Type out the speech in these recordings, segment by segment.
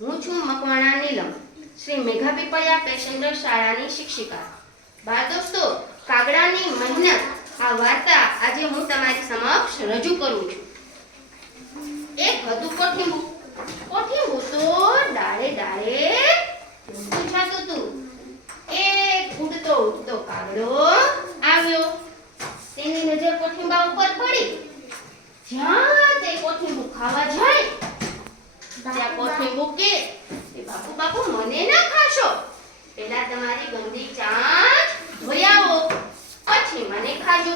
હું છું મકવાણા નીલમ, શ્રી મેઘા પીપળિયા પેસેન્જર શાળાની શિક્ષિકા. બાળ દોસ્તો, કાગડાની મહેનત આ વાર્તા આજે હું તમારી સમક્ષ રજૂ કરું છું. એક હતું કોઠીંબુ. કોઠીંબુ તો ડાળે ડાળે પૂછાતું હતું. એક ઉડતો ઉડતો કાગડો આવ્યો. તેની નજર કોઠીંબા ઉપર પડી. જ્યાં તે કોઠીંબુ ખાવા જાય ત્યાં કોઠીંબુ કે બાપુ બાપુ મને ના ખાશો, પહેલા તમારી ગંદી ચાંચ ધોઈ આવો, પછી મને ખાજો.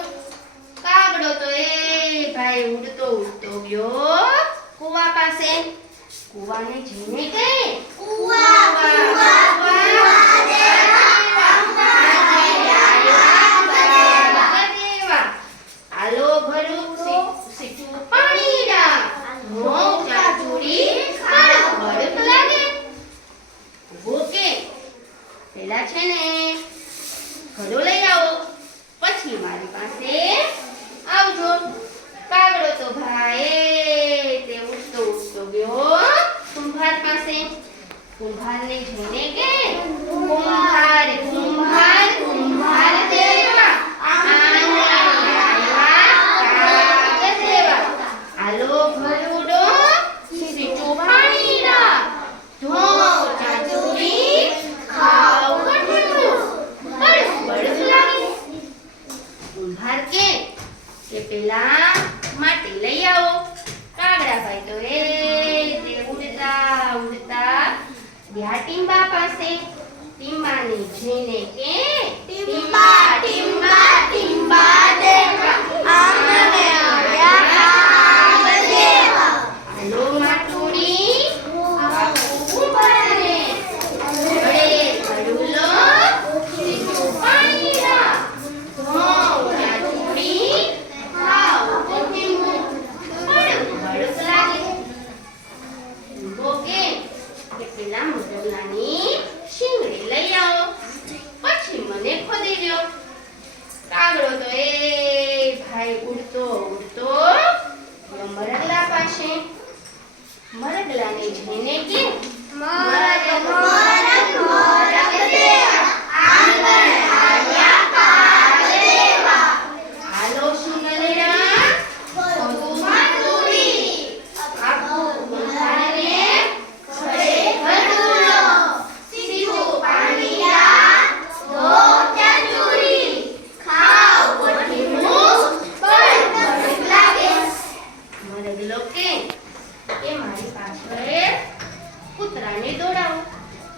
કાગડો તો એ ભાઈ ઉડતો ઉડતો ગયો કુવા પાસે. કુવાને જઈને કહે, કુવા કુવા કુવા દેવા, આલો ભરું સીચું પાણી રા, મોજા ચૂડી ખારા બળક લાગે. ઓકે, પેલા છે ને ઘડો લઈ આવો, પછી મારી પાસે આવજો. કાગડો તો ભાઈ તે ઉડતો ઉડતો ગયો કુંભાર પાસે. કુંભારને જોઈને કે કુંભાર કુંભાર કુંભાર દેવા, આને આવ્યા કાગળ દેવા, આલો ભરુડો સીચું પાણી રા, ધો ચાચુડી ખાવ કઠું બળક બળક લાગે. કુંભાર કે પેલા માટી લઈ આવો. કાગડાભાઈ તો તે ઉડતા ઉડતા ગયા ટીંબા પાસે. ટીંબાને જઈને કે ટીંબા ટીંબા ટીંબા દેવા, આમને આવ્યા કાગળ દેવા, આલો માટુડી બાપુ કુંભારને, ઘડે ઘડુલો સીચું પાણી રા, ધો ચાચુડી ખાવ કોઠીંબુ બળક બળક લાગે. ઓકે, કે પેલા મોરલાની શીંગડી લઈ આવો, પછી મને ખોદી દો. કાગડો તો એ ભાઈ ઉડતો ઉડતો મરગલા પાસે. મરગલાને જઈને કે મરગ મરગ મરગ દેવા, આંગણ આવ્યા કાગળ દેવા, આલો સુંદરા ખોદું માટુડી, બાપુ કુંભારને ઘડે ઘડુલો સીચું પાણી રા, ધો ચાચુડી ખાવ કોઠીંબુ બળક બળક લાગે. મરગલો કે મારી પાછળ કૂતરાને દોડાવો,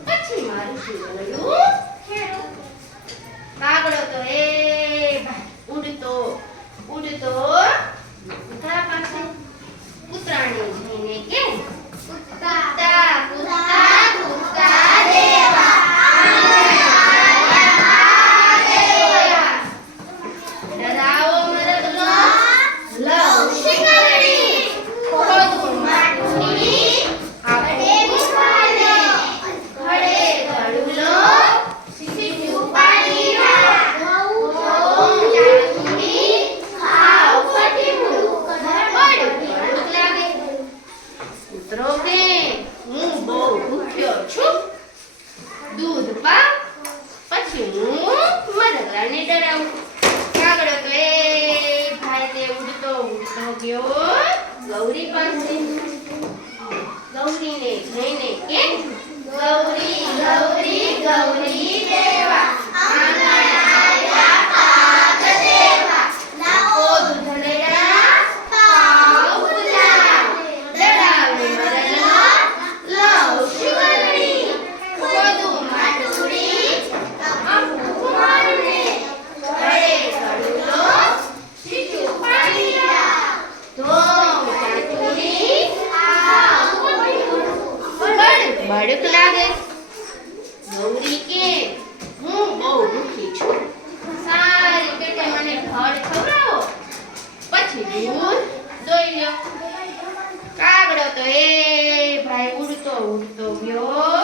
પછી મારું શિંગડું ખેડો. કાગડો તો એ ભાઈ ઉડતો ઉડતો કૂતરા પાસે. કૂતરાને જઈને કે કૂતા કૂતા કૂતા દેવા, આંગણ આવ્યા દેવા, ડરાવો મરગલો લવ શિંગડી, ખોદું માટુડી આપે કુંભારને, ઘડે ઘડુલો સીચું પાણી રા, ધો ચાચુડી ખાવ કોઠીંબુ બળક બળક લાગે. કૂતરો કે હું બહુ ભૂખ્યો છું, દૂધ પા, પછી હું મરગલાને ડરાવું. કાગડો તો એ ભાઈ તે ઉડતો ઉડતો ગયો ગૌરી પાસે. ગૌરીને જઈને કે ગૌરી ગૌરી ગૌરી દેવા, આંગણ આવ્યા કાગળ દેવા, લાવો દૂધરેડા ખાવ ગુલાબ, ડરાવે મરગલો લવ શિંગડી, ખોદું માટુડી બાપુ કુંભારને, ઘડે ઘડુલો સીચું પાણી રા, ધો ચાચુડી ખાવ કોઠીંબુ બળક બળક લાગે. ગૌરી કે હું બહુ દુખી છું, સારી પેટે મને ફળ ખવડાવો, પછી દૂધ દોઈ લો. કાગડો તો એ ભાઈ ઉડતો ઉડતો ગયો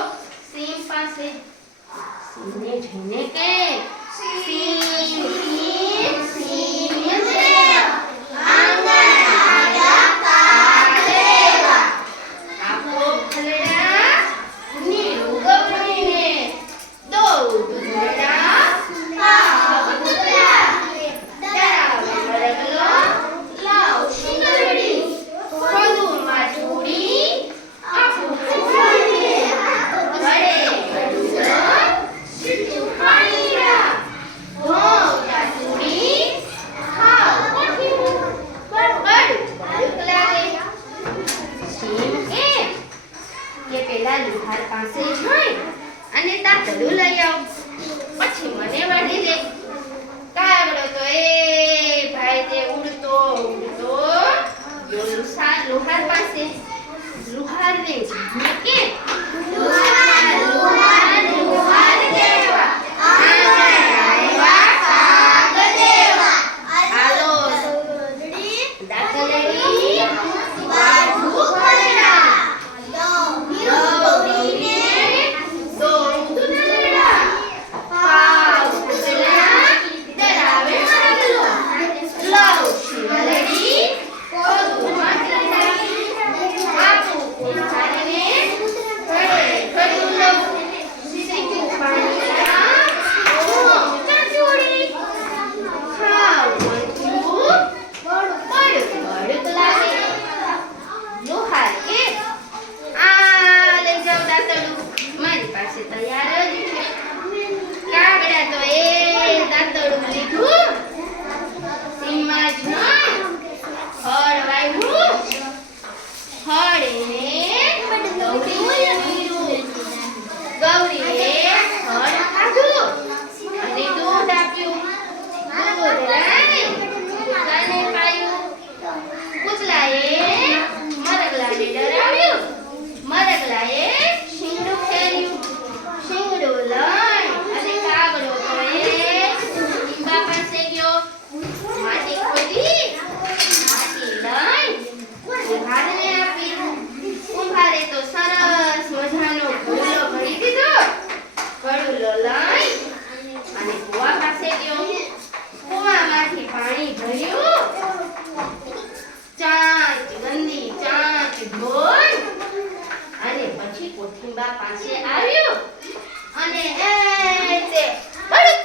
સિંહ પાસે. સિંહને જઈને કે સિંહ સિંહ સિંહ દેવા, આંગણ આવ્યા કાગળ દેવા, આપો ખલડા કે પેલા લુહાર પાસે જઈ અને દાંતરડું લઈ આવ, પછી મને વાળી દે. કાગડો તો એ ભાઈ તે ઉડતો ઉડતો ગયો લુહાર પાસે. લુહારને જાણે કે લુહાર લુહાર લુહાર દેવા, આવ્યા કાગ દેવા. હાલો દાંતરડી બાજુ પડ્યા, ગૌરીને દોડ દોડા, પાવ ઉતર્યા ડરાવે મારલો, લવ શિવલડી કોદું માટી, આપું કુંભારને ઘડે ઘડું લઉં, શીખું પાણીયા ઊંચા જોડી, ખાવ વંઠું બળક બળક લાગે. લુહાર કે આ લઈ જાવ દાંતરડું, મારી પાસે તૈયાર જ છે. કાગડા તો એ દાંતરડું લીધું, સીમમાં જઈ હળ વાવ્યું, હળને ગૌરીને દીધું, ગૌરીએ હળ ખાધું અને દૂધ આપ્યું, દૂધ રાણી કૂતરાને પાયું, કૂતરાએ મરગલાને ડરાવ્યું, મરગલાએ શીંગડું ખેલ્યું, શીંગડું લઈ અને કાગડો તો એ ઈંબા પાસે ગયો, માટી ખોદી માટી લઈ કુંભારને આપી. કુંભારે તો સરસ મજાનો ઘડુલો ભરી દીધો, ઘડુલો લઈ અને કુવા પાસે ગયો, કુવામાંથી પાણી ભર્યું, ચાંચ ગંદી ચાંચ ધોઈ અને પછી કોઠીંબા પાસે આવ્યો અને એ તે બળક